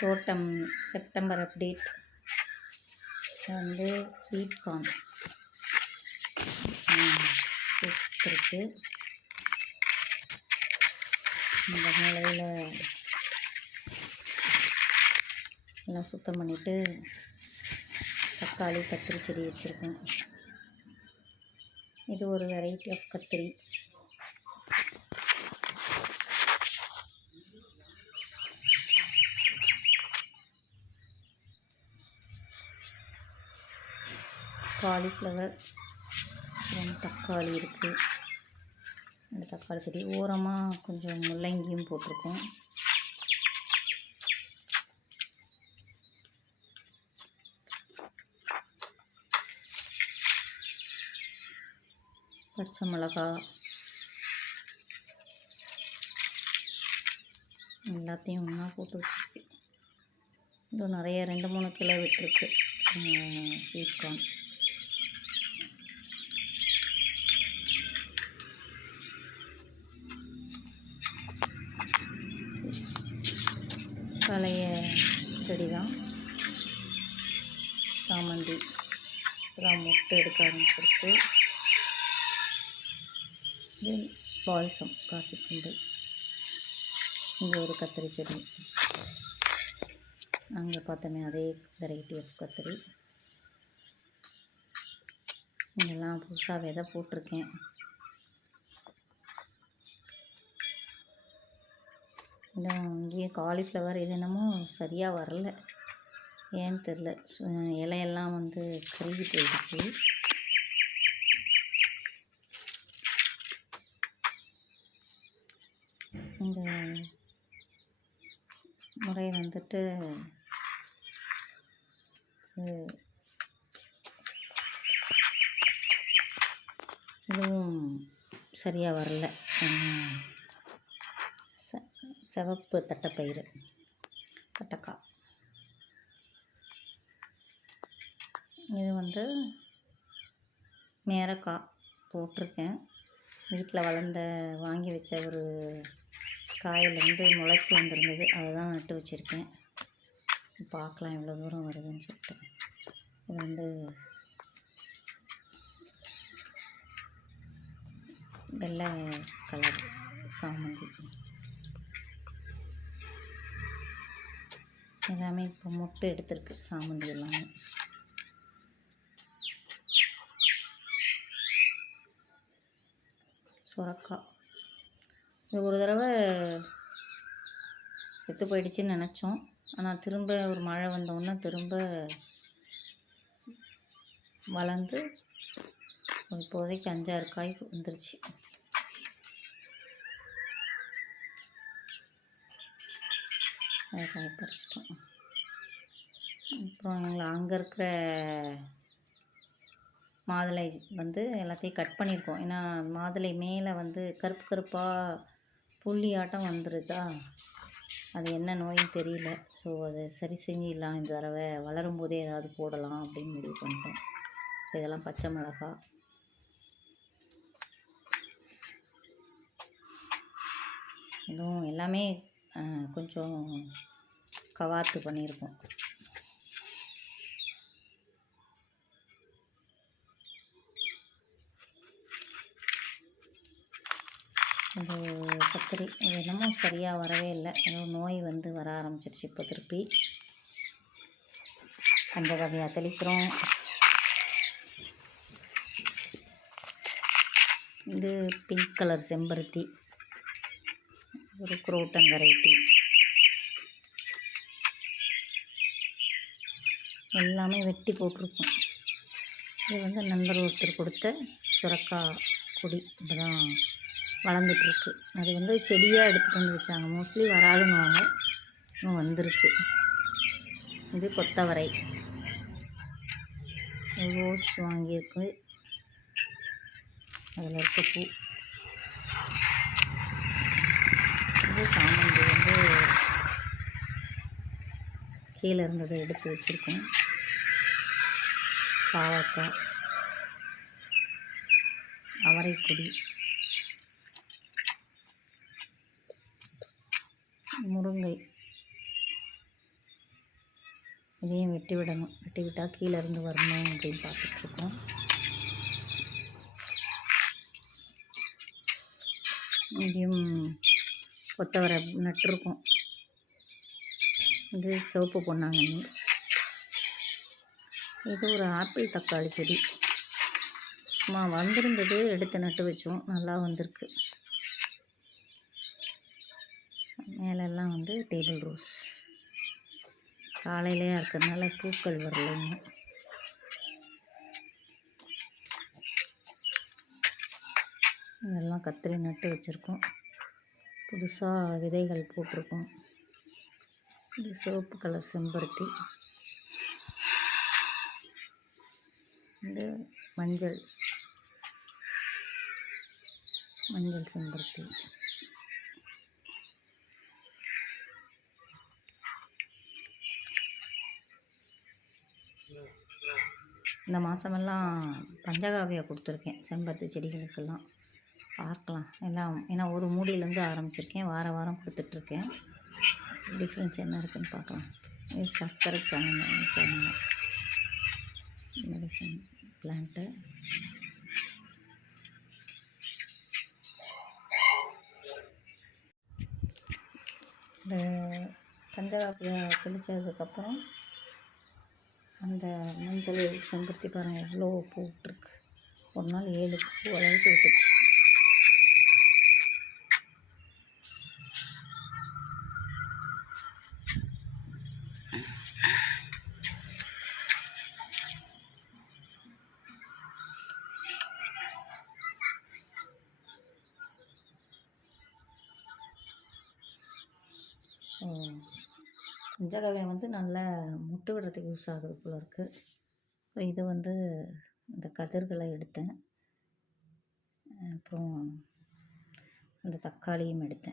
தோட்டம் September update வந்து sweet corn இருக்குது. இந்த நிலையில் எல்லாம் சுத்தம் பண்ணிவிட்டு தக்காளி கத்திரி செடி வச்சுருக்கோம். இது ஒரு வெரைட்டி ஆஃப் கத்திரி. காலிஃப்ளவர், அப்புறம் தக்காளி இருக்குது. அந்த தக்காளி செடி ஓரமாக கொஞ்சம் முள்ளங்கியும் போட்டிருக்கோம். பச்சை மிளகா எல்லாத்தையும் ஒன்றா போட்டு வச்சுருக்கு. இன்னும் நிறைய 2-3 கிலோ விட்டுருக்கு ஸ்வீட் கார்ன். பழைய செடி தான், சாமந்தி இப்போதான் முட்டை எடுக்க ஆரம்பிச்சிருக்கு. இது பால்சம் காசிக்குண்டு. இங்கே ஒரு கத்திரி செடி, அங்கே பார்த்தோமே அதே வெரைட்டி ஆஃப் கத்திரி. இங்கெல்லாம் புதுசாக விதை போட்டிருக்கேன். இங்கேயே காலிஃப்ளவர் இது என்னமோ சரியாக வரல, ஏன்னு தெரில. இலையெல்லாம் வந்து கருகி போயிடுச்சு. இந்த முறை வந்துட்டு இதுவும் சரியாக வரல. சிவப்பு தட்டைப்பயிறு, தட்டைக்காய். இது வந்து மேரக்காய் போட்டிருக்கேன். வீட்டில் வளர்ந்த வாங்கி வச்ச ஒரு காயிலேருந்து முளைக்கு வந்திருந்தது, அதை தான் நட்டு வச்சுருக்கேன். பார்க்கலாம் எவ்வளோ தூரம் வருதுன்னு சொல்லிட்டு. இது வந்து வெள்ளை கலர் சாமந்தி. எல்லாமே இப்போ முட்டை எடுத்துருக்கு சாமந்தி எல்லாமே. சுரக்காய் இது ஒரு தடவை செத்து போயிடுச்சுன்னு நினச்சோம். ஆனால் திரும்ப ஒரு மழை வந்தோடனே திரும்ப வளர்ந்து இப்போதைக்கு 5-6 காய் வந்துருச்சு. காய் பறிச்சிட்டோம். அப்புறம் அங்கே இருக்கிற மாதுளை வந்து எல்லாத்தையும் கட் பண்ணியிருக்கோம். ஏன்னா மாதுளை மேலே வந்து கருப்பு கருப்பாக புள்ளி ஆட்டம் வந்துருதா, அது என்ன நோயின்னு தெரியல. ஸோ அதை சரி செஞ்சிடலாம், இந்த தடவை வளரும் போதே ஏதாவது போடலாம் அப்படின்னு முடிவு பண்ணிட்டோம். ஸோ இதெல்லாம் பச்சை மிளகா. இதுவும் எல்லாமே கொஞ்சம் கவாத்து பண்ணியிருக்கோம். இந்த கத்திரி இது என்னமோ சரியாக வரவே இல்லை, ஏதோ நோய் வந்து வர ஆரம்பிச்சிருச்சு. இப்போ திருப்பி பஞ்சகவ்யா தெளிக்கிறோம். இது பிங்க் கலர் செம்பருத்தி, ஒரு குரோட்டன் வெரைட்டி. எல்லாமே வெட்டி போட்டிருக்கோம். இது வந்து நண்பர் ஒருத்தர் கொடுத்த சுரக்காய் கொடி இப்போ தான் வளர்ந்துட்டுருக்கு. அது வந்து செடியாக எடுத்துகிட்டு வந்து வச்சாங்க, மோஸ்ட்லி வராதுன்னுவாங்க, இன்னும் வந்திருக்கு. இது கொத்தவரை, ரோஸ் வாங்கியிருக்கு, அதில் இருக்க பூ. இது சாமந்தி வந்து கீழே இருந்ததை எடுத்து வச்சுருக்கோம். பாவக்காய், அவரைக்கொடி, முருங்கை, இதையும் வெட்டி விடணும். வெட்டி விட்டால் கீழே இருந்து வரணும் அப்படின்னு பார்த்துட்ருக்கோம். இங்கேயும் கொத்தவரை நட்டுருக்கோம். இது சிவப்பு பொன்னாங்கண்ணி. இது ஒரு ஆப்பிள் தக்காளி செடி. சும்மா வந்திருந்தது, எடுத்து நட்டு வச்சோம். நல்லா வந்திருக்கு. மேலெல்லாம் வந்து டேபிள் ரோஸ். காலையிலையாக இருக்கிறதுனால பூக்கள் வரலைங்க. இதெல்லாம் கத்திரி நட்டு வச்சுருக்கோம். புதுசாக விதைகள் போட்டிருக்கோம். இது சிவப்பு கலர் செம்பருத்தி. இது மஞ்சள் செம்பருத்தி. இந்த மாதமெல்லாம் பஞ்சகாவியா கொடுத்துருக்கேன் செம்பருத்தி செடிகளுக்கெல்லாம். பார்க்கலாம் எல்லாம், ஏன்னா ஒரு மூடியிலேருந்து ஆரம்பிச்சிருக்கேன். வாரம் கொடுத்துட்ருக்கேன். டிஃப்ரென்ஸ் என்ன இருக்குதுன்னு பார்க்கலாம். இது சர்க்கரைக்கான மெடிசன் பிளான்ட்டு. இந்த பஞ்சகாவியா தெளித்ததுக்கப்புறம் அந்த மஞ்சள் செம்பருத்தி பாருங்கள் எவ்வளோ பூ விட்டுருக்கு. ஒரு நாள் 7 பூ அளவுக்கு விட்டுச்சு. பஞ்சகாவியா வந்து நல்லா முட்டு விடுறதுக்கு யூஸ் ஆகுது போல இருக்குது. இது வந்து இந்த கதிர்களை எடுத்தேன். அப்புறம் அந்த தக்காளியும் எடுத்தேன்.